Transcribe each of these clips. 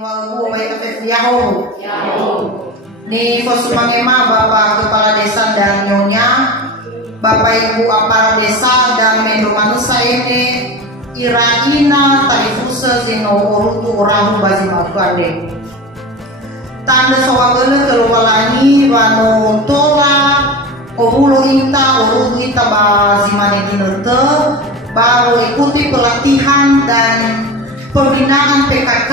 Walau Yahoo. Ni Fosumangema Bapak Kepala Desa dan Nyonya, Bapak Ibu Aparat Desa dan Menlu Manusia ini Iraina Talifusa Zino Urutu Urahu Bazimakande Tanda Sawagele Kelualani Wano Tola Obulo Ita Urutu Ita Bazimane Dinete baru ikuti pelatihan dan pembinaan PKK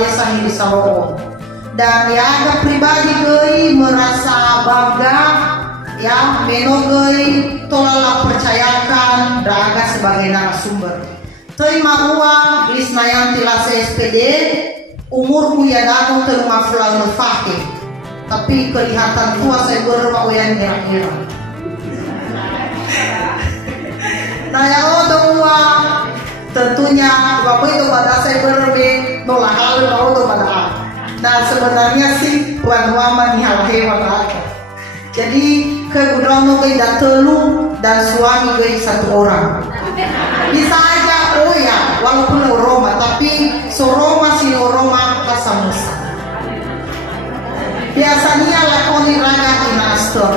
Desa Hidisalo. Dan ya ada pribadi gei merasa bangga ya menogei tolak percayakan Draga sebagai narasumber. Terima uang Lisnayan Tilase SPD umurku ya datang ke rumah Fulan Fakih. Tapi kelihatan tua saya berumah uyan kira-kira. Nah ya uang tentunya bapak itu pada saya berbe nolak hal itu pada. Nah sebenarnya sih Puan Wama nih hal hewan. Jadi kegudono gue telu dan suami gue satu orang. Bisa aja oh ya walaupun Roma tapi Roma si Roma kasamusa. Biasanya lakoni raga inastor.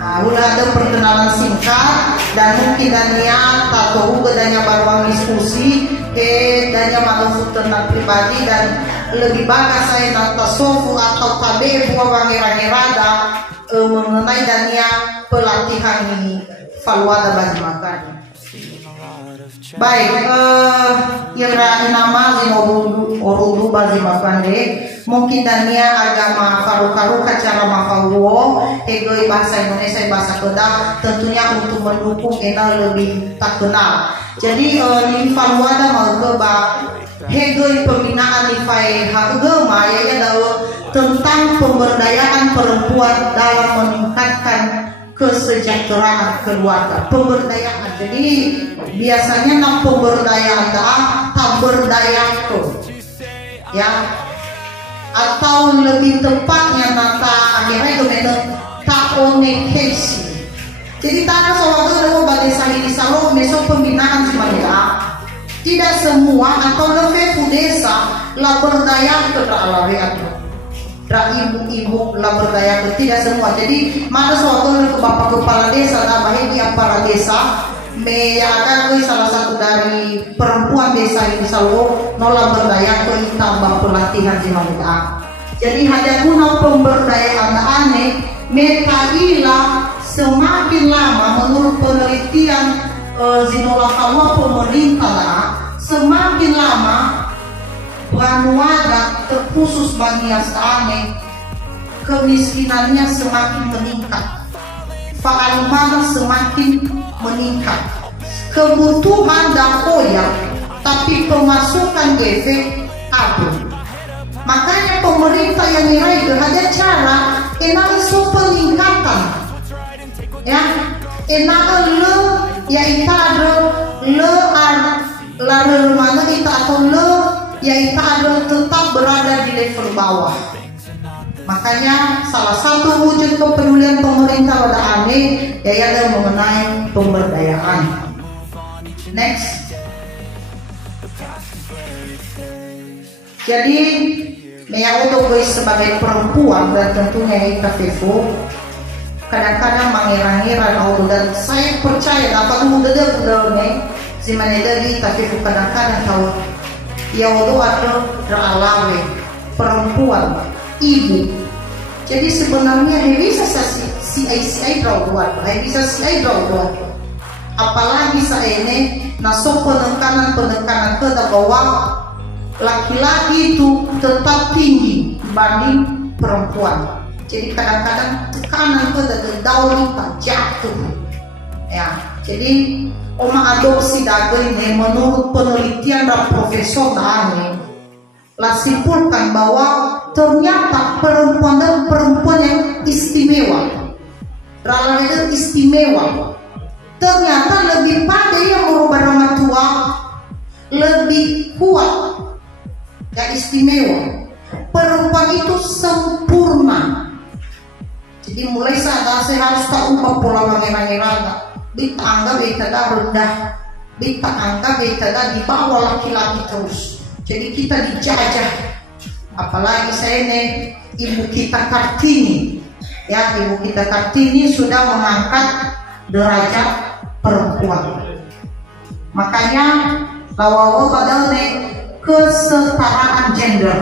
Nah, udah ada perkenalan singkat dan mungkin dania atau dania baru diskusi dania malu tentang pribadi dan lebih bagus saya nata sofu atau tabe buah wangira-ngira mengenai dania pelatihan ini faluada bagi makan. Baik, yang nama Zino Orudu bagi makan deh. Mungkin dania agama faru-faruka cara mafawo egoi bahasa Indonesia bahasa Kedah tentunya untuk mendukung ena lebih tak kenal. Jadi di faluada mau keba hegoi pembinaan di agama ya tentang pemberdayaan perempuan dalam meningkatkan kesejahteraan keluarga. Pemberdayaan. Jadi biasanya nak pemberdayaan tak berdaya ya. Atau lebih tepatnya nata akhirnya itu tak onekesi. Jadi tanah soal itu badesa ini selalu mesok pembinaan semuanya. Tidak semua atau lebih desa lah berdaya ke alawi atau ibu-ibu lah berdaya ke tidak semua. Jadi mana soal itu ke bapak kepala desa dan bahagi para desa. Akan salah satu dari perempuan desa ini selalu nolak berdaya ke tambah pelatihan di Malika. Jadi hanya guna pemberdayaan aneh metaila semakin lama menurut penelitian Zinola Kalwa pemerintah semakin lama Vanuada terkhusus bagi yang aneh kemiskinannya semakin meningkat. Fa'alumana semakin meningkat, kebutuhan dakoya tapi pemasukan efek abu. Makanya pemerintah yang nilai ada cara isu peningkatan ya le ya ita ada le mana kita atau le ya ita ada tetap berada di level bawah. Makanya salah satu wujud kepedulian pemerintah pada aneh yaitu mengenai pemberdayaan. Next. Jadi untuk gue sebagai perempuan dan tentunya KFIFU kadang-kadang mengira-ngira dan saya percaya dapat mudah nih si mana di KFIFU kadang-kadang tahu ya ada teralami perempuan ibu. Jadi sebenarnya bisa si draw buat, bisa si draw buat. Apalagi saya ini nasok penekanan ke bahwa laki-laki itu tetap tinggi dibanding perempuan. Jadi kadang-kadang tekanan ke daulita jatuh. Ya, jadi oma adopsi dago ini menurut penelitian dan profesor Dani lah simpulkan bahwa ternyata perempuan dan perempuan yang istimewa, rala itu istimewa. Ternyata lebih pada yang merubah nama tua lebih kuat, ya istimewa. Perempuan itu sempurna. Jadi mulai saat saya harus tahu pola mengira-ngira. Bita anggap bita rendah, bita anggap bita di bawah laki-laki terus. Jadi kita dijajah apalagi saya ini Ibu kita Kartini, ya, Ibu kita Kartini sudah mengangkat derajat perempuan. Makanya bahwa padahal kesetaraan gender.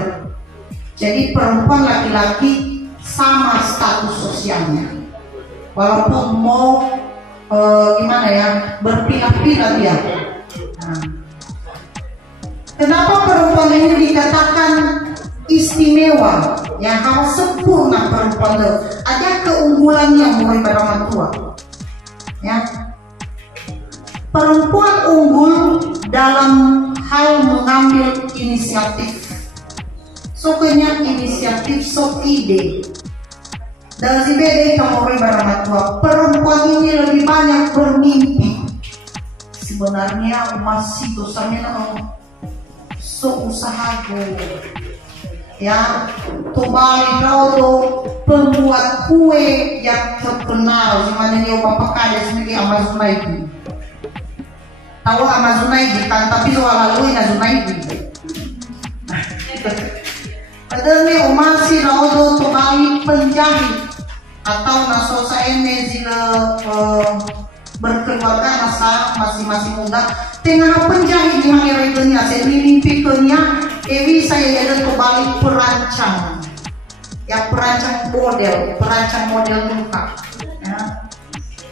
Jadi perempuan laki-laki sama status sosialnya. Walaupun mau gimana ya, berpilah-pilah dia. Nah, kenapa perempuan ini dikatakan istimewa? Yang harus sempurna perempuan itu. Ada keunggulannya mulai pada orang tua. Ya. Perempuan unggul dalam hal mengambil inisiatif. Sokanya inisiatif sok ide. Dan si beda kamu orang tua, perempuan ini lebih banyak bermimpi. Sebenarnya masih dosanya sok usaha ya, kembali kau pembuat kue yang terkenal, dimana dia pakai sebagai Amazonaidi. Tahu Amazonaidi kan, tapi soal lalu Amazonaidi. Padahal ni masih raudo kembali penjahit atau nasosa ini jika berkeluarga masih muda tengah penjahit di hari dunia saya mimpi kenya Ewi saya ada kembali perancang ya, perancang model muka ya.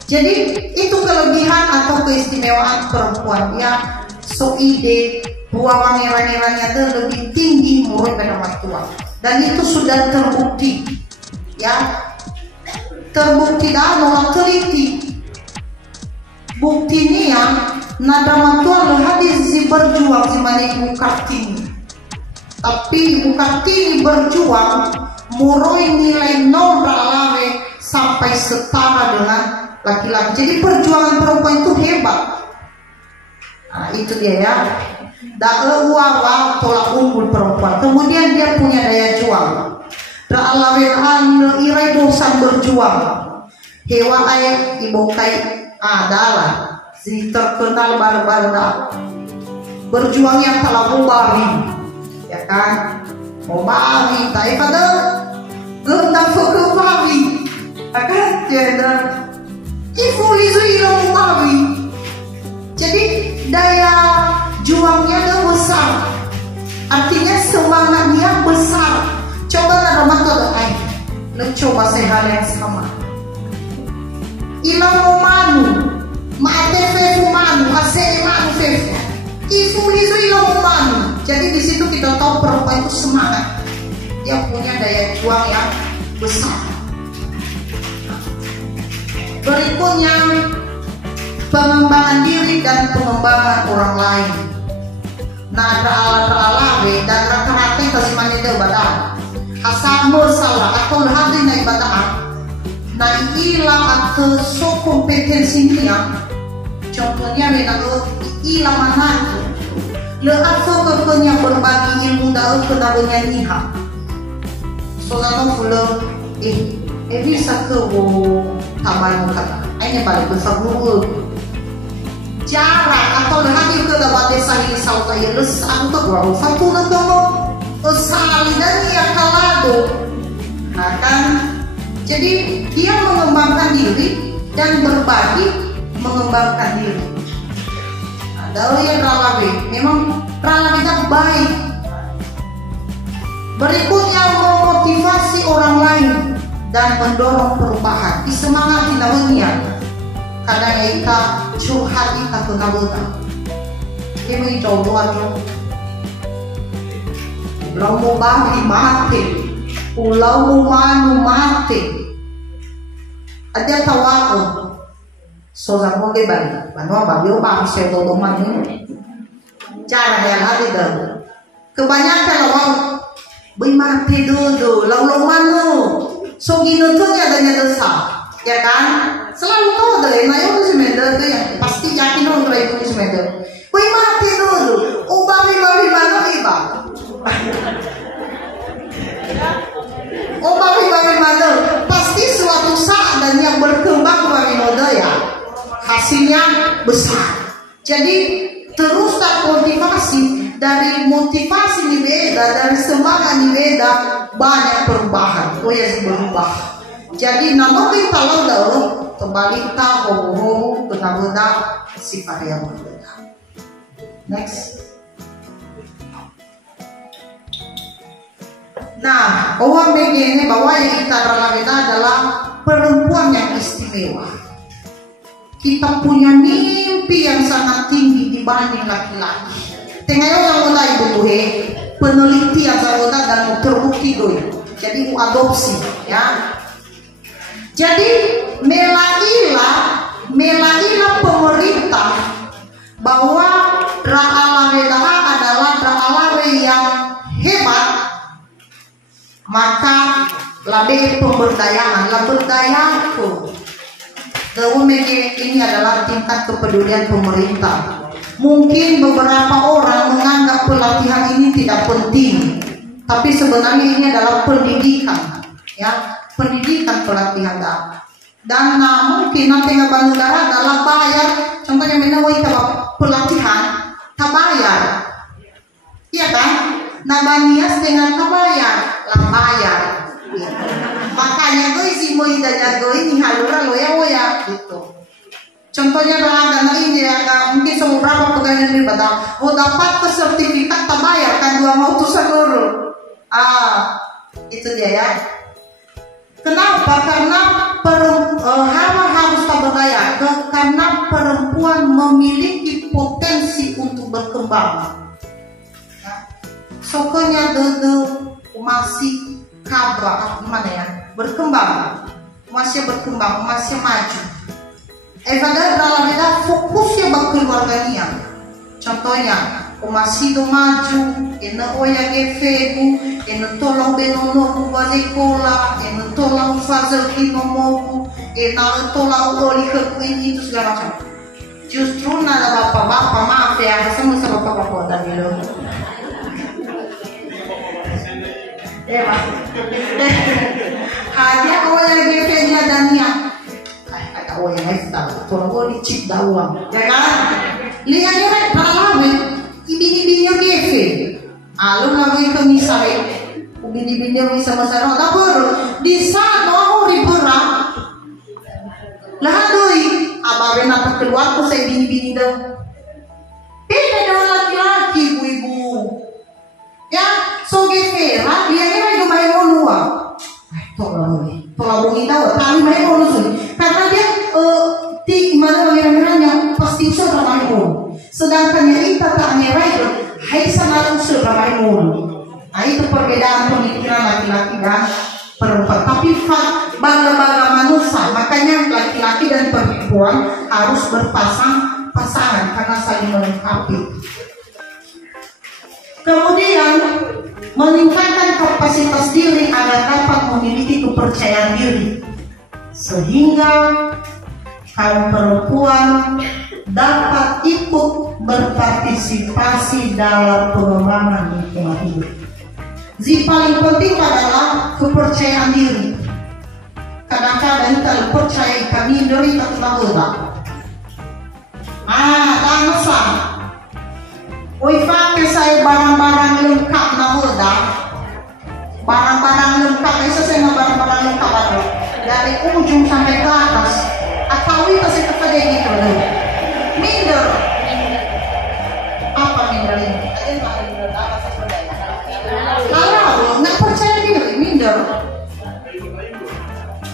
Jadi itu kelebihan atau keistimewaan perempuan ya, so ide buah wangi-wangirannya itu lebih tinggi menurut pada orang tua, dan itu sudah terbukti ya, terbukti dan orang teliti. Bukti ini ya, nada mantua hadis si berjuang si mana Ibu Kartini. Tapi Ibu Kartini berjuang muroi nilai non ralawe sampai setara dengan laki-laki. Jadi perjuangan perempuan itu hebat. Nah, itu dia ya. Dan uang tolak unggul perempuan. Kemudian dia punya daya juang. Dan Allah irai bosan berjuang. Hewa ayat ibu kai adalah si terkenal barbar berjuang yang telah mubawi, ya kan? Mubawi, tapi pada gendang mubawi, akan jadi ifulizu ilo mubawi. Jadi daya juangnya itu besar, artinya semangatnya besar. Coba ada metode lo coba hal yang sama. Ilang umanu, maatefe umanu, ase umanu fefu. Ifu itu ilang umanu. Jadi di situ kita tahu perempuan itu semangat. Dia punya daya juang yang besar. Berikutnya pengembangan diri dan pengembangan orang lain. Nah, ada alat-alat dan rata-rata kasih mana dia badan. Asal salah atau hati naik badan. Nah, ilang atau so kompetensinya, contohnya menurut ilang mana, lepas so kepunya berbagi ilmu dalam kedalamnya niha. So kalau full bisa ke taman kata, ini balik besar dulu. Jarak atau lagi ke dapat desa ini salta ya les atau berapa satu negara, sekali dan ya kalado, nah kan. Jadi dia mengembangkan diri dan berbagi mengembangkan diri. Ada yang ralawe, memang ralawe itu baik. Berikutnya memotivasi orang lain dan mendorong perubahan. Disemangati namanya. Kadang kita curhat kita ke nabuta. Ini mencoba Pulau mau bagi mati. Pulau Manu mati. Ada tawaku. Soalnya mau balik. Mana bagian bagi saya tahu ini. Cara yang ada dah. Kebanyakan orang mati dulu. Lalu manu. So gino tuh adanya dosa, ya kan? Selalu tahu deh. Nah itu semenדר tuh yang pasti yakin orang itu semenדר. Mati dulu. Babi mana iba? Babi mana? Pasti suatu saat dan yang berkembang babi moda ya hasilnya besar. Jadi terus termotivasi, dari motivasi nih beda, dari semangat nih beda, banyak perubahan. Oh ya, berubah. Jadi nama kita lalu kembali kita benar-benar sifat yang berbeda. Next. Nah, orang begini bahwa yang kita dalam kita adalah perempuan yang istimewa. Kita punya mimpi yang sangat tinggi dibanding laki-laki. Tengah yang mulai butuh penelitian saudara dan terbukti doi. Jadi adopsi, ya. Jadi melailah pemerintah bahwa Ra'alawedaha adalah Ra'alawe yang hebat, maka lebih pemberdayaan, berdayaku. Ini adalah tingkat kepedulian pemerintah. Mungkin beberapa orang menganggap pelatihan ini tidak penting, tapi sebenarnya ini adalah pendidikan, ya, pendidikan pelatihan dan mungkin nanti negara adalah bayar. Contohnya menawai pelatihan tak bayar, iya kan? Nabanias dengan tak bayar, lah bayar. Makanya gue si mau idanya gue ini halura loya gitu. Contohnya adalah ini ya, mungkin semua berapa pegawai negeri Batam, dapat ke sertifikat tak bayar kan 2 mau tuh seluruh. Itu dia ya. Kenapa? Karena harus tak berdaya. Karena perempuan memiliki potensi untuk berkembang. Ya. Sokonya masih kabra gimana ya? Berkembang, masih maju. Dalam fokusnya berkeluarganya. Contohnya, masih maju, oya gefegu, tolong benono buat sekolah, tolong fazer kinomo, tolong oli kekuin itu segala macam. Justru nada bapak-bapak maaf ya, sama bapak-bapak tadi loh. Hanya oya gefenya dania. Oh yang itu tahu, kalau boleh cip daun, ya kan? Lihatnya kan ralawe, ibini-ibini gefe, lalu lagi ke misalnya, ibini-ibini bisa masalah, dapur di sana aku riburan, lah doi, abang nak keluar tu saya ibini-ibini dah, beda dengan laki-laki ibu-ibu, ya, so gefe, lah dia ni cuma yang luar. Tolong bunyi tahu, kami mereka urusin, karena dia di mana yang pasti usul ramai mulu. Sedangkan yang kita tak ngerai itu, hai sana usul ramai mulu. Itu perbedaan pemikiran laki-laki dan perempuan. Tapi bangga-bangga manusia, makanya laki-laki dan perempuan harus pasangan karena saling melengkapi. Kemudian meningkatkan kapasitas diri agar dapat memiliki kepercayaan diri sehingga kaum perempuan dapat ikut berpartisipasi dalam pengembangan lingkungan hidup. Yang paling penting adalah kepercayaan diri. Kadang-kadang kita percaya kami dari tak tahu. Langsung pakai saya barang-barang lengkap nahoda, barang-barang lengkap, saya barang-barang lengkap ada dari ujung sampai ke atas. Atau itu saya kepada gitu loh. Minder. Apa minder ini? Kalau nggak percaya diri, minder.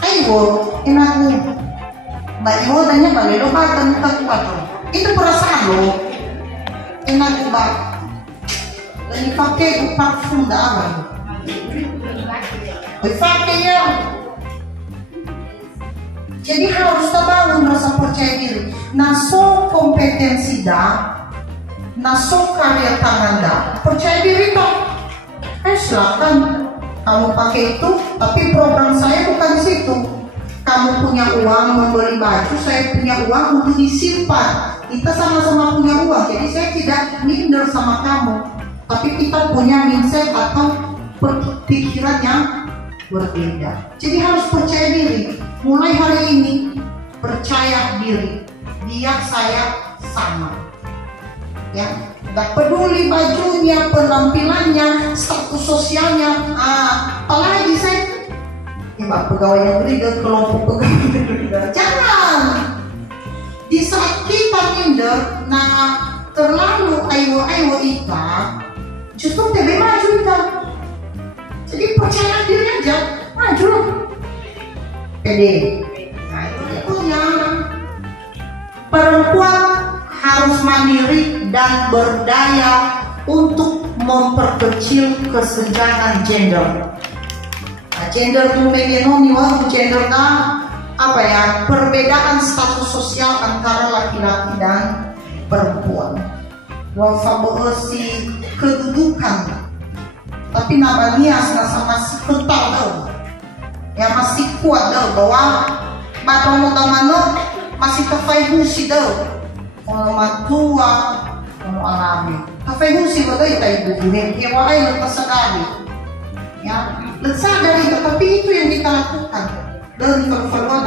Ayo, enaknya. Mbak Iwo tanya balik lo kan kuat. Itu perasaan lo. Enak banget. Lagi pakai parfum dah apa? Pakai ya. Jadi harus terbangun rasa percaya diri. Naso kompetensi dah, naso karya tangan dah. Percaya diri tak? Silakan kamu pakai itu. Tapi program saya bukan situ. Kamu punya uang membeli baju, saya punya uang untuk disimpan. Kita sama-sama punya uang, jadi saya tidak minder sama kamu. Tapi kita punya mindset atau pikiran yang berbeda. Jadi harus percaya diri. Mulai hari ini percaya diri. Dia saya sama. ya nggak peduli bajunya, penampilannya, status sosialnya. Apalagi saya pegawai negeri dan kelompok pegawai negeri, jangan. Di saat kita minder, terlalu ayo ita, justru tebe maju ita. Jadi percaya diri aja, maju. Pede. Nah itu yang perempuan harus mandiri dan berdaya untuk memperkecil kesenjangan gender. Gender itu mengenoni waktu gender perbedaan status sosial antara laki-laki dan perempuan. Wafabosi kedudukan, tapi nabanias masih kental dong, ya masih kuat dong bahwa matomo tamano masih kafaihusi dong, kalau matua kalau alami kafaihusi betul itu ibu hewa ayo lepas sekali, ya sadar itu, tapi itu yang kita lakukan dari performa.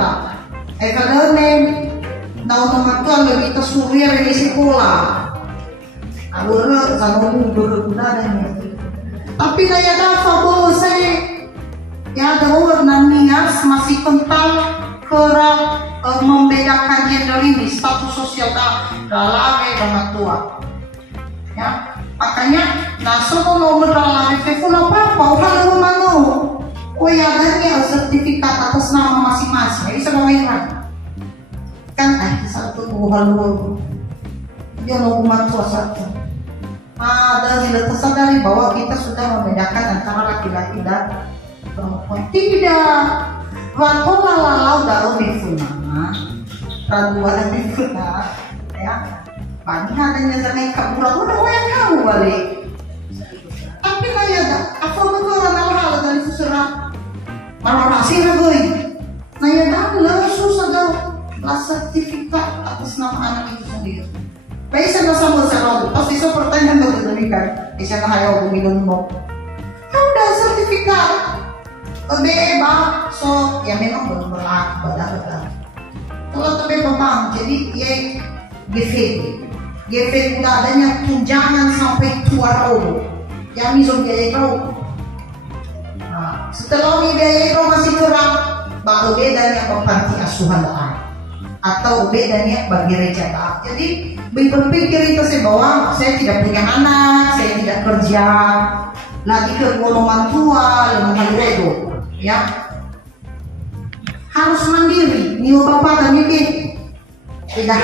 Kadang teman-teman lebih ke surya dari sekolah. Awalnya sama berguna dan tapi naya dafa boleh saya ya ada orang nias masih kental kerap membedakan gender ini, status sosial dalam dan tua. Ya, makanya semua nomor dalam telepon apa orang mana ya adanya sertifikat atas nama masing-masing, bisa mengawinkan kan satu halu dia mau tua satu. Dan tidak tersadari bahwa kita sudah membedakan antara laki-laki dan perempuan. Tidak, waktu lalau dalam difuna, raduan difuna, ya. Bagi adanya jangan kabur yang kamu balik. Tapi kaya dah, apa betul hal dari susah, malah masih ragoy. Naya dah, lah susah dah, lah sertifikat atas nama anak itu sendiri. Baik sama-sama serot, pasti so pertanyaan dong demikian. Bisa nahayaw bumilon mo. Udah sertifikat, beba, so ya memang belum berlaku pada. Kalau tapi bang, jadi ya GV udah adanya tunjangan sampai tua robo. Yang misal biaya kau. Setelah biaya kau masih kurang, baru bedanya panti asuhan doa atau bedanya bagi gereja doa. Jadi berpikir itu saya bahwa saya tidak punya anak, saya tidak kerja, lagi ke golongan tua, golongan redo, ya harus mandiri. Nih bapak dan mikir, tidak,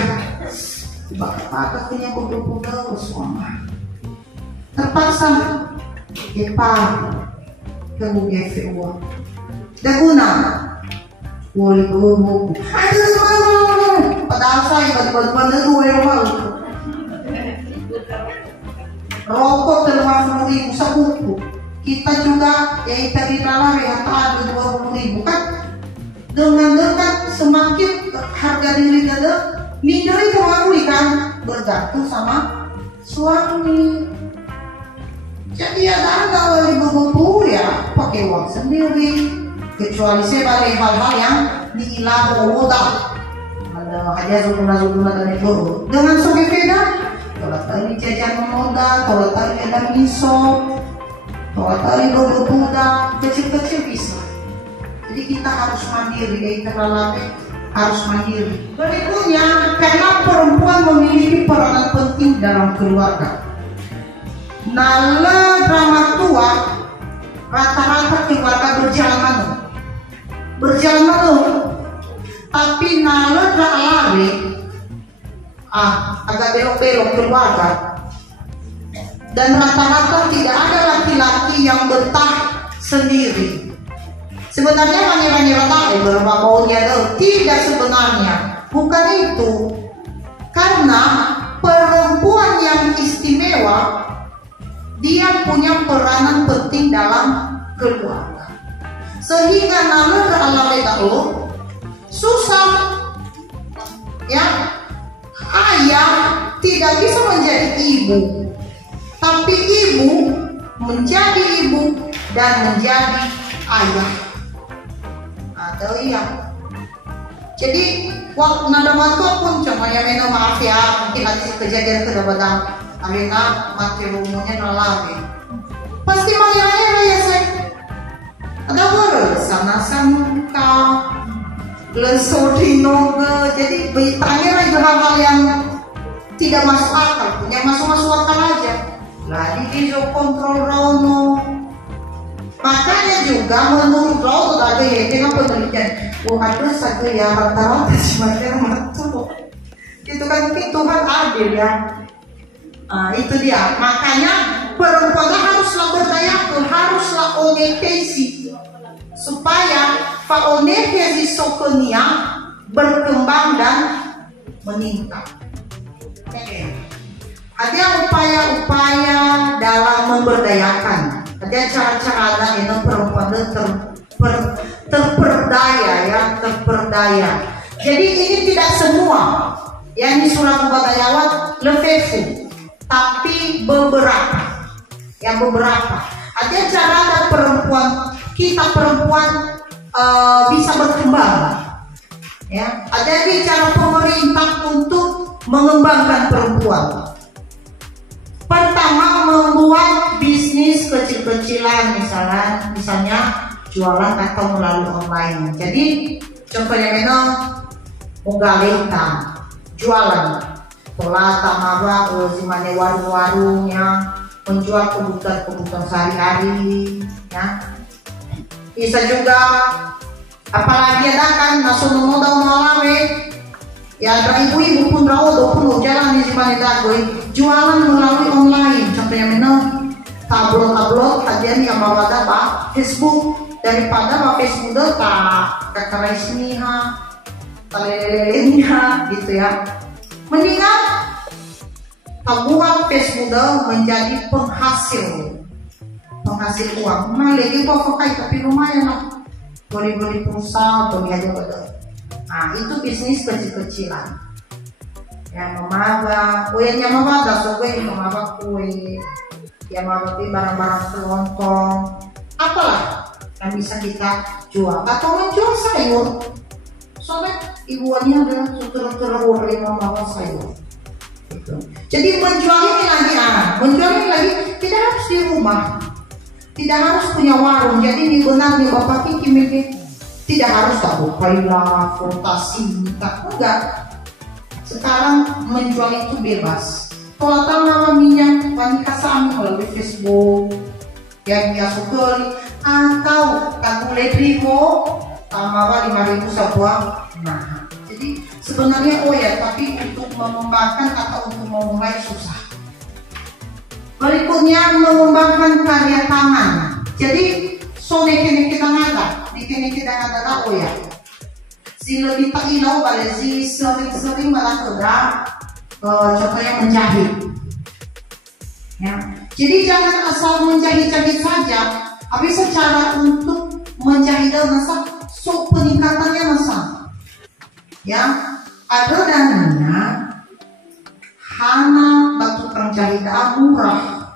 bapak punya kuda semua, terpaksa ipar ke UGV uang, daguna, boleh buku, padahal saya batu-batu itu yang malu. Rokok 50.000 sebuku. Kita juga ya tadi dalam ya ada 20.000 kan. Dengan semakin harga diri kita minder itu kan bergantung sama suami. Jadi ada ibu-ibu ya pakai uang sendiri. Kecuali saya balik hal-hal yang diilang modal. Hanya zona dan itu dengan suami beda. Kalau tadi jajan modal, kalau tadi ada miso, kalau tadi budak kecil-kecil bisa. Jadi kita harus mandiri, harus mandiri. Berikutnya, karena perempuan memiliki peranan penting dalam keluarga. Nala drama tua, rata-rata keluarga berjalan malu. Tapi nala alami agak belok-belok keluarga, dan rata-rata tidak ada laki-laki yang betah sendiri. Sebenarnya wanita tadi berbaunya tidak, sebenarnya bukan itu, karena perempuan yang istimewa dia punya peranan penting dalam keluarga, sehingga nala alami dahulu susah, ya ayah tidak bisa menjadi ibu, tapi ibu menjadi ibu dan menjadi ayah atau iya. Jadi waktu nada waktu pun cuma ya maaf ya, mungkin nanti kejadian kedua Alina mati rumahnya nalawi. Pasti maya ya saya. Ada sana sangka lesodino jadi terakhir itu hal-hal yang tidak masuk akal, yang masuk akal aja. Lah di kontrol Rono. Makanya juga menurut Rono ada ya dengan penelitian. Ada satu ya rata-rata semakin matu. Itu kan Tuhan adil ya. Itu dia. Makanya perempuan haruslah berdaya, haruslah onekesi supaya faonekesi sokonia berkembang dan meningkat. Ada upaya-upaya dalam memberdayakan. Ada cara-cara yang perempuan terperdaya ya, terperdaya. Jadi ini tidak semua yang di Surah Al-Badayawan lefefu, tapi beberapa. Ada cara dan kita perempuan bisa berkembang. Ya, ada cara pemerintah untuk mengembangkan perempuan. Pertama, membuat bisnis kecil-kecilan, misalnya jualan atau melalui online. Jadi contohnya menggalita jualan pelata maba simane warung-warung yang menjual kebutuhan sehari-hari ya. Bisa juga apalagi ada kan nasional modal mengalami ya, ada ibu-ibu pun jalan di simane dagoi jualan melalui online. Contohnya tablo kajian yang mawada pak Facebook, daripada pak Facebook tak resmiha talelelenya gitu ya, mendingan buat Facebook menjadi penghasil uang. Nah lagi pakai tapi lumayan lah, beli pulsa beli aja betul. Nah itu bisnis kecil-kecilan yang memaba kuenya memaba sobe memaba kue yang memaba barang-barang kelontong apalah yang bisa kita jual atau menjual sayur. Soalnya ibuannya adalah sutra-sutra yang membawa sayur. Gitu. Jadi menjual ini lagi tidak harus di rumah, tidak harus punya warung. Jadi ini benar nih bapak Kiki tidak harus tak bukaila, frotasi, tak enggak. Sekarang menjual itu bebas. Kalau tahu nama minyak wanita sami melalui Facebook yang biasa beli atau boleh primo sama 5.000 sebuah. Nah, jadi sebenarnya tapi untuk mengembangkan atau untuk memulai susah. Berikutnya mengembangkan karya tangan. Jadi kene kita ngada si lebih tak ilau pada si sering malah contohnya menjahit. Ya, jadi jangan asal menjahit-jahit saja, tapi secara untuk menjahit masa peningkatannya masa. Ya, ada dananya hana batu kang jahit murah,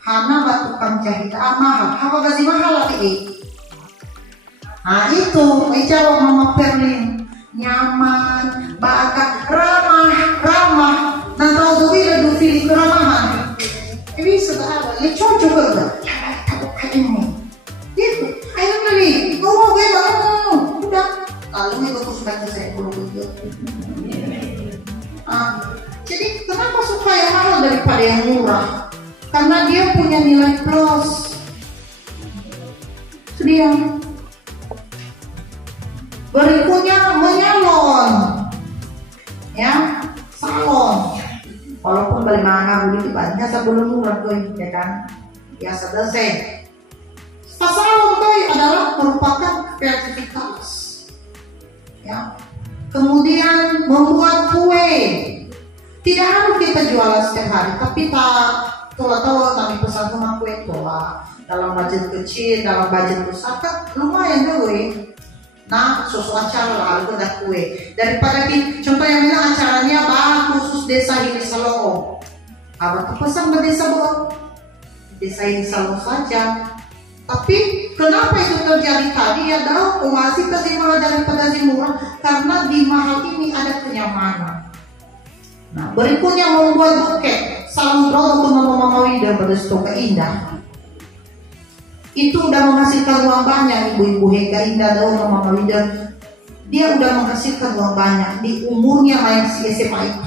hana batu kang jahit mahal. Apa gaji mahal lagi? Nah itu jawab Mama Perlin, nyaman, bakal ramah. Nanti tuh dia pilih keramahan. Ini sudah ada, ya cocok juga. Ini, gitu. Ayo beli, gue udah. Lalu itu sudah saya begitu. Jadi kenapa suka yang mahal daripada yang murah? Karena dia punya nilai plus. Itu dia. Berikutnya menyalon, ya salon. Walaupun bagaimana begitu banyak sebelum murah tuh, ya kan? Ya selesai. Salon tuh adalah merupakan kreativitas, ya. Kemudian membuat kue. Tidak harus kita jualan setiap hari, tapi tahu kami pesan rumah kue tua dalam budget kecil, dalam budget besar kan lumayan dulu. Nah, susu acara lah, ada kue. Daripada contoh yang mana acaranya khusus desa ini Salong. Apa pesan ke desa desa ini Salong saja. Tapi kenapa itu terjadi tadi? Ya tahu masih kasih mahal daripada si murah, karena di mahal ini ada kenyamanan. Nah, berikutnya membuat buket. samudra untuk memamawi dan berdesto indah. Itu udah menghasilkan uang banyak. Ibu-ibu Heka Indah daun memamawi dan dia udah menghasilkan uang banyak di umurnya main si SMA itu.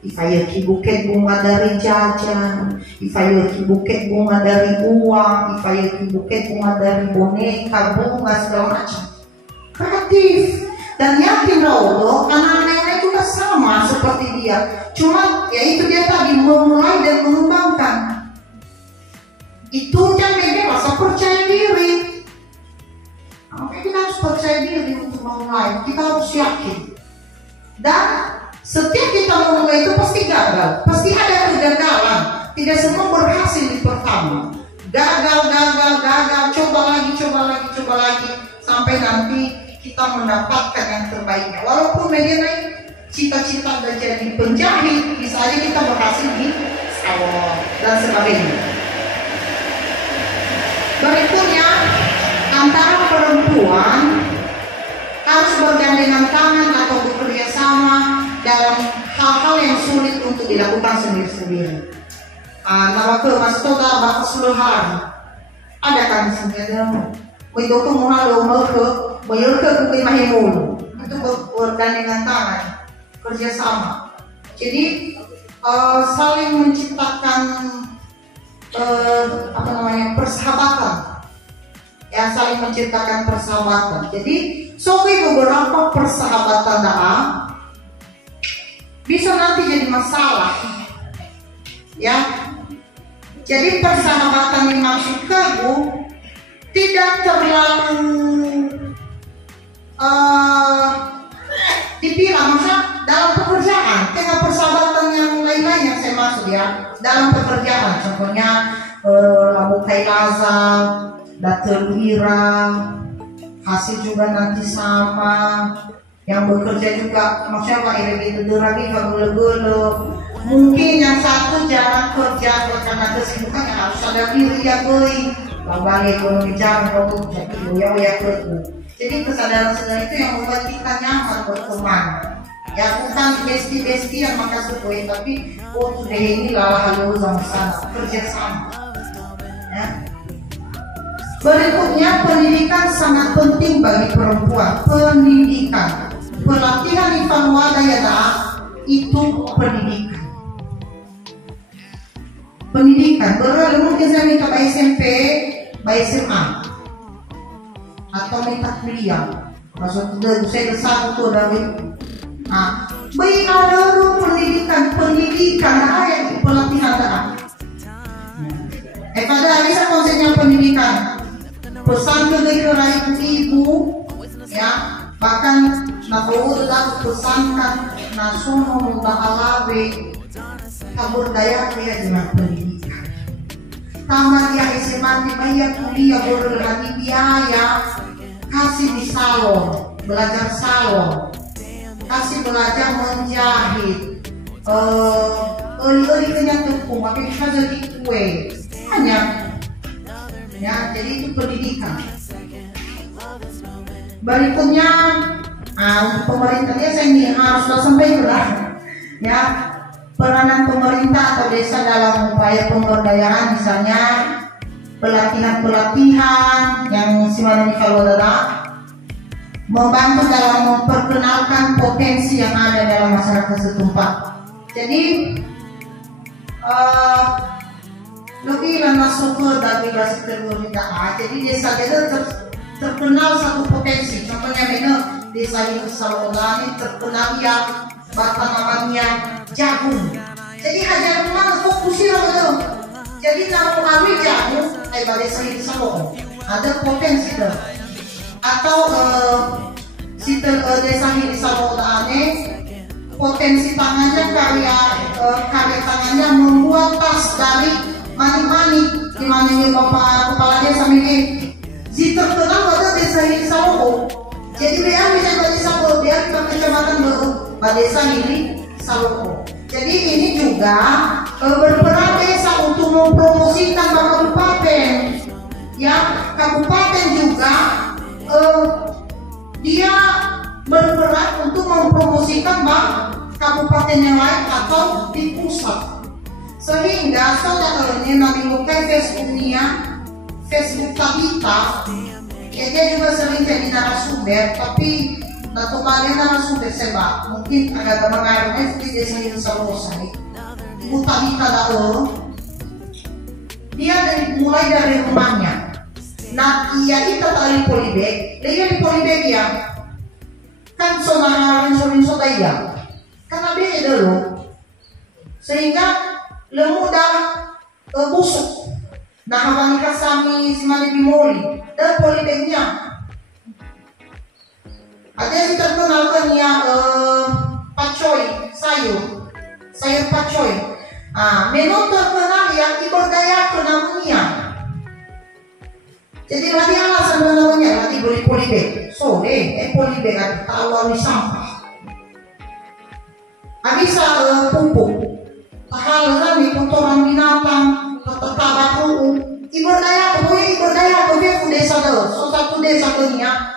Ifayaki buket bunga dari jajan, ifayaki buket bunga dari uang, ifayaki buket bunga dari boneka, bunga segala macam. Kreatif dan yakin loh, anak-anaknya juga sama seperti dia. Cuma ya itu dia tadi memulai dan mengembangkan. Itu jangan rasa percaya diri. Makanya kita harus percaya diri untuk memulai. Kita harus yakin. Dan setiap kita memulai itu pasti gagal, pasti ada kegagalan. Tidak semua berhasil di pertama. Gagal, coba lagi, sampai nanti kita mendapatkan yang terbaiknya. Walaupun media cita-cita udah jadi penjahit, bisa aja kita berhasil di salon dan sebagainya. Berikutnya, antara perempuan harus bergandengan tangan atau bekerja sama dalam hal-hal yang sulit untuk dilakukan sendiri-sendiri. Nama ke Mas Tota Bapak Suluhan ada kan sebenarnya. Begitu muhalo mereka bukan mahimul itu bergandengan tangan, kerjasama. Jadi saling menciptakan persahabatan. Ya, saling menciptakan persahabatan. Jadi beberapa persahabatan bisa nanti jadi masalah, ya. Jadi persahabatan yang maksud kamu tidak terlalu dipilah, masa dalam pekerjaan, dengan persahabatan yang lain-lain yang saya maksud ya, dalam pekerjaan, contohnya Labu Kailaza, Datul Ira, hasil juga nanti sama. Yang bekerja juga maksudnya Pak Ira gitu lagi gelo-gelo. Mungkin yang satu jarang kerja karena kesibukannya harus ada diri ya boy. Bang ekonomi jarang untuk jadi ya kerja. Jadi kesadaran itu yang membuat kita nyaman berteman. Ya bukan besti yang maka supaya tapi sudah ini lah halu sama sana kerja sama. Ya. Berikutnya pendidikan sangat penting bagi perempuan. Pendidikan. Pelatihan Ivan Wadayana itu pendidikan. Pendidikan berlalu mungkin saya minta by SMP, by SMA atau minta kuliah. Maksudnya saya besar itu dari baik ada pendidikan yang pelatihan dah. Pada bisa konsepnya pendidikan. Pesan ke ibu ya, bahkan nakuulah pesankan nasono muda alawe kabur daya dia dengan pendidikan. Tamat yang SMA dibayar kuliah berhati biaya, kasih di salon, belajar salon, kasih belajar menjahit, oli kenyang tepung, tapi bisa jadi kue, banyak. Ya, jadi itu pendidikan. Berikutnya, untuk pemerintahnya saya ini harus sampai benar. Ya, peranan pemerintah atau desa dalam upaya pemberdayaan, misalnya pelatihan yang simpan kalau membantu dalam memperkenalkan potensi yang ada dalam masyarakat setempat. Jadi lebih masuk ke dari basis tergolong. Jadi desa itu terkenal satu potensi. Contohnya desa itu Salongan terkenal yang tanamannya jagung. Jadi hanya memang fokusnya betul. Jadi kalau kami jagung, desa itu Salongan ada potensi tuh. Atau desa ini Salongan potensi tangannya karya tangannya membuat tas dari manik-manik di mana ini bapak kepala desa ini terkenal pada desa ini Salongo. Jadi dia bisa bagi Salongo dia ke kecamatan desa ini Salongo. Jadi ini juga berperan desa untuk mempromosikan kabupaten. Ya, kabupaten juga dia berperan untuk mempromosikan kabupaten yang lain atau di pusat. Sehingga saudaranya nabi buka Facebooknya, Facebook Tabita, dia juga sering jadi narasumber, tapi Dato kalian narasumber sebab mungkin agak mengaruh di desa yang selesai. Ibu Tabita Dato, dia mulai dari rumahnya. Nah, ia itu tadi polybag, dia di polybag ya. Kan sonaran sodaya, karena beda dulu, sehingga lemudah busuk. Nah, abang kasami si mani bimoli dan polybagnya. Ada yang terkenal kan ya pacoy, sayur pacoy. Menu terkenal yang iberdaya namanya. Jadi lagi alasan namanya lagi beli polybag. So polybag ada tahu sampah. Bisa pupuk. Hal kami kotoran binatang, tabak iberdaya kemudian desa dulu. So satu desa punya.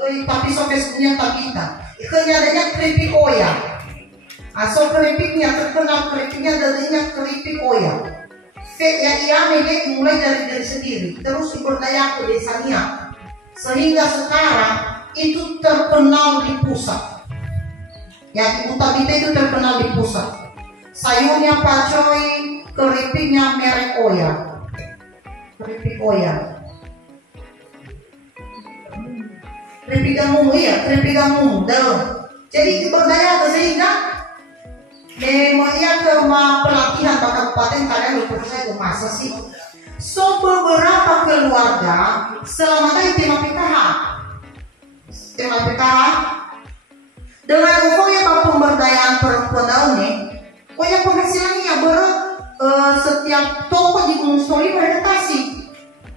Tapi sampai sebenarnya tak kita. Ikannya adanya keripik oya. So keripiknya terkenal keripiknya adanya keripik oya. Ia mulai dari diri sendiri. Terus iberdaya ke desanya. Sehingga sekarang itu terkenal di pusat. Ya, Ibu Tabita itu terkenal di pusat. Sayurnya pacoy, keripiknya merek oya. Keripik oya. Keripik kamu, jadi berdaya sehingga memangnya ke pelatihan kabupaten kalian lupa saya ke masa sih. So beberapa keluarga selama ini tema PKH dengan upaya pemberdayaan perempuan ini, upaya penghasilannya setiap toko di Gunung Soli mereka kasih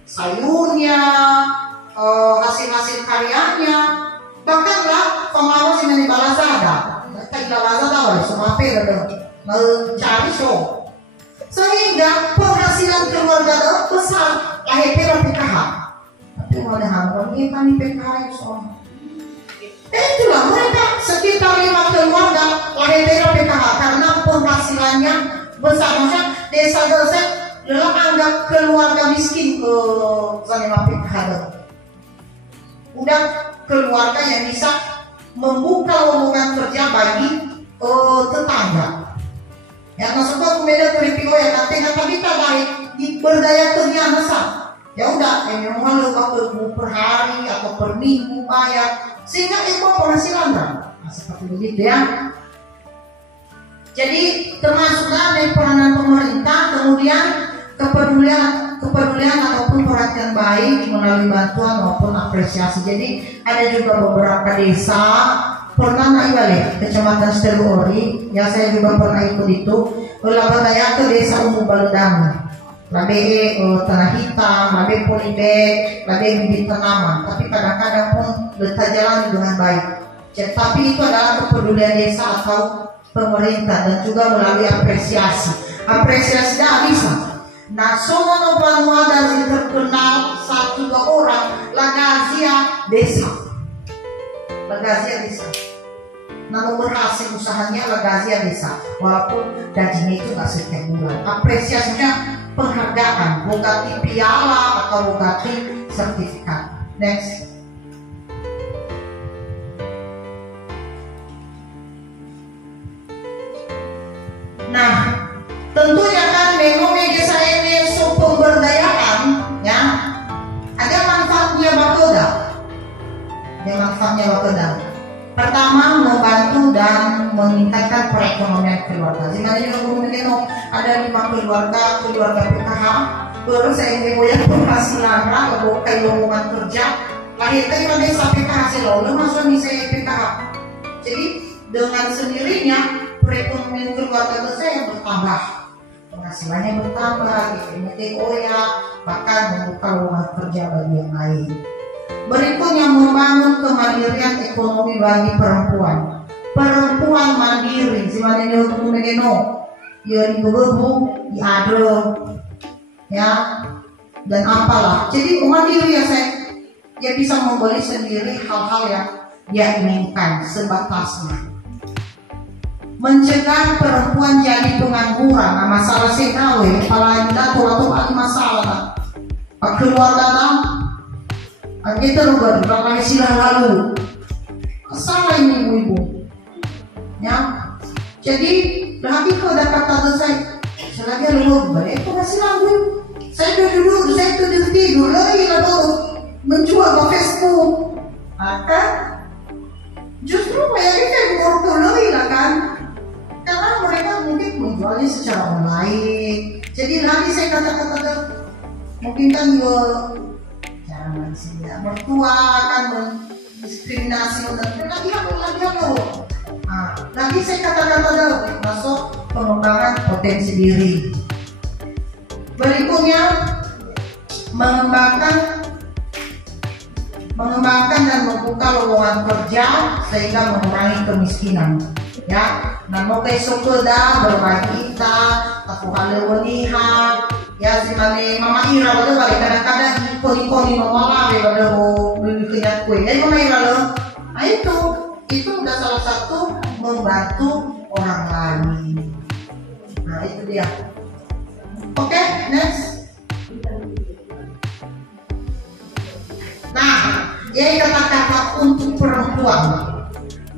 sayurnya. Hasil karyanya, bahkan lah pengawas yang di Balazada, kita Balazada semua mencari show, sehingga penghasilan keluarga besar akhirnya PKH. Tapi ada hal ini kami PKH itu itulah mereka sekitar 5 keluarga akhirnya PKH karena penghasilannya besar. Maksudnya desa-desa adalah anggap keluarga miskin ke sana PKH. Udah keluarga yang bisa membuka lowongan kerja bagi tetangga. Ya maksudnya kemudian keripik ya nanti kita baik berdaya kerja besar. Ya udah, memang lu waktu per hari atau per minggu bayar sehingga itu penghasilan kan. Seperti begitu ya. Jadi termasuklah dari peranan pemerintah, kemudian kepedulian ataupun perhatian baik melalui bantuan maupun apresiasi. Jadi ada juga beberapa desa pernah naik balik kecamatan Seteluori, ya saya juga pernah ikut itu. Saya ke desa Umum Baludang, labe tanah hitam, labe polybag, labe bibit tanaman. Tapi kadang-kadang pun letak jalan dengan baik. Tapi itu adalah kepedulian desa atau pemerintah dan juga melalui apresiasi. Apresiasi dah bisa. Nah, sono Banua dari terkenal 1-2 orang Lagazia desa. Namun berhasil usahanya Lagazia desa, walaupun gajinya itu nggak setiap bulan. Apresiasinya penghargaan, bukan piala atau bukan sertifikat. Next. Nah, tentunya kan media saya ini pemberdayaan, ya, ada manfaatnya bakoda. Pertama, membantu dan meningkatkan perekonomian keluarga. Sebenarnya kalau ada 5 keluarga PKH, baru saya ingin yang penghasilan atau kayak lowongan kerja, lahirkan di desa PKH selalu masuk di saya PKH. Jadi dengan sendirinya perekonomian keluarga saya bertambah, penghasilannya bertambah, bahkan membuka lowongan kerja bagi yang lain. Berikutnya membangun kemandirian ekonomi bagi perempuan. Perempuan mandiri, sebenarnya untuk mengenal, ya ribu ya dan apalah. Jadi mandiri ya saya, dia bisa membeli sendiri hal-hal yang dia inginkan sebatasnya. mencegah perempuan jadi pengangguran. Nah, masalah sekawe kalau tidak tuh paling masalah keluarga kita lupa berapa istilah lalu salah ini ibu ya. Jadi lagi kalau dapat kata saya selagi lupa itu masih lalu saya tuh tidur lagi lalu menjual ke Facebook akan justru kayaknya saya berdoa lagi lah kan, karena mereka mungkin menjualnya secara online. Jadi lagi saya kata-kata mungkin kan jangan sih ya, mertua kan mendiskriminasi lagi lagi saya kata-kata masuk pengembangan potensi diri. Berikutnya mengembangkan dan membuka lowongan kerja sehingga mengurangi kemiskinan ya. Nah mau besok dah berbagi kita aku kalau lihat ya si mane mama Ira udah balik kadang-kadang ikon-ikon mama lah kalau mau beli kenyat kue jadi mama Ira loh. Nah itu udah salah satu membantu orang lain. Nah itu dia. Oke, next. Nah, jadi kata-kata untuk perempuan.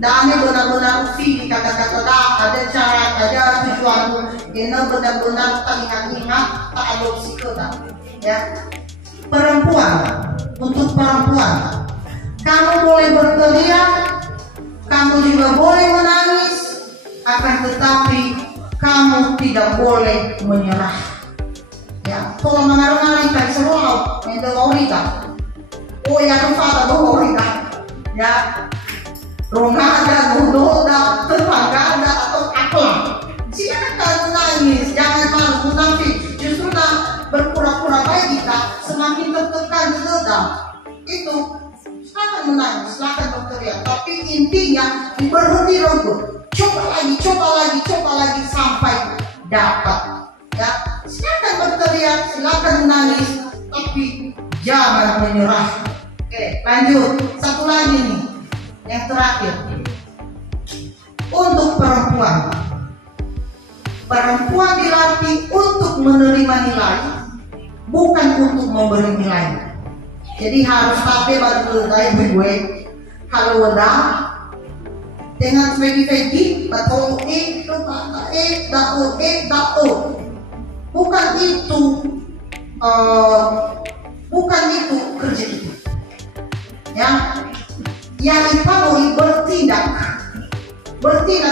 Dan ini benar-benar pilih kata-kata ada cara, ada tujuan. Ini benar-benar tak ingat-ingat, tak adopsi kita. Ya, perempuan untuk perempuan. Kamu boleh berteriak, kamu juga boleh menangis, akan tetapi kamu tidak boleh menyerah. Ya, kalau mengarang-arang kan seruau, itu orita. Oh ya, fata orita. Ya, rumah muda, tetangga atau apa? Silakan menangis, jangan malu munafik. Justru berpura-pura baik kita, semakin tertekan juga. Itu silakan menangis, silakan berteriak. Tapi intinya berhenti dulu. Coba lagi sampai dapat. Ya, silakan berteriak, silakan menangis, tapi jangan menyerah. Oke, lanjut. Satu lagi nih, yang terakhir. Untuk perempuan dilatih untuk menerima nilai, bukan untuk memberi nilai. Jadi harus tape baru dari gue. Kalau udah dengan fegi betul bukan itu kerja kita ya. Yang kita mau bertindak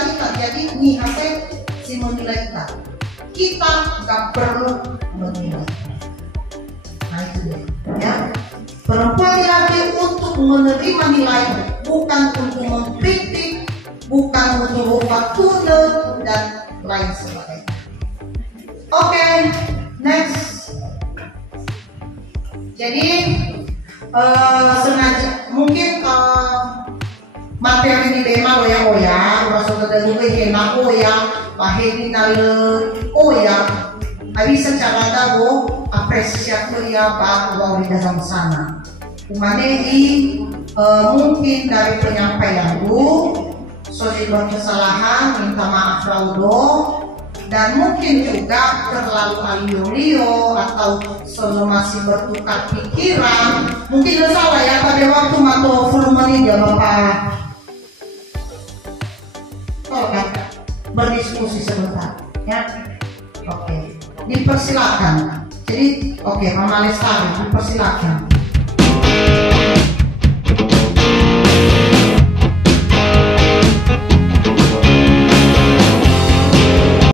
kita jadi nih hasil si menilai kita nggak perlu menilai. Nah itu dia ya. Perempuan dilatih untuk menerima nilai, bukan untuk mengkritik, bukan untuk waktunya dan lain sebagainya. Oke, next. Jadi sengaja mungkin materi ini tema lo ya, maksudnya dari enak bahini nale bisa cara dago apresiasi bahwa udah sama-sama. Mungkin dari penyampaianku sorry kesalahan, minta maaf Raudo, dan mungkin juga terlalu alio-lio atau selalu masih bertukar pikiran. Mungkin salah ya pada waktu atau volume ini ya Bapak. Tolong berdiskusi sebentar ya. Oke, dipersilakan. Jadi oke, Mama Lestari dipersilakan.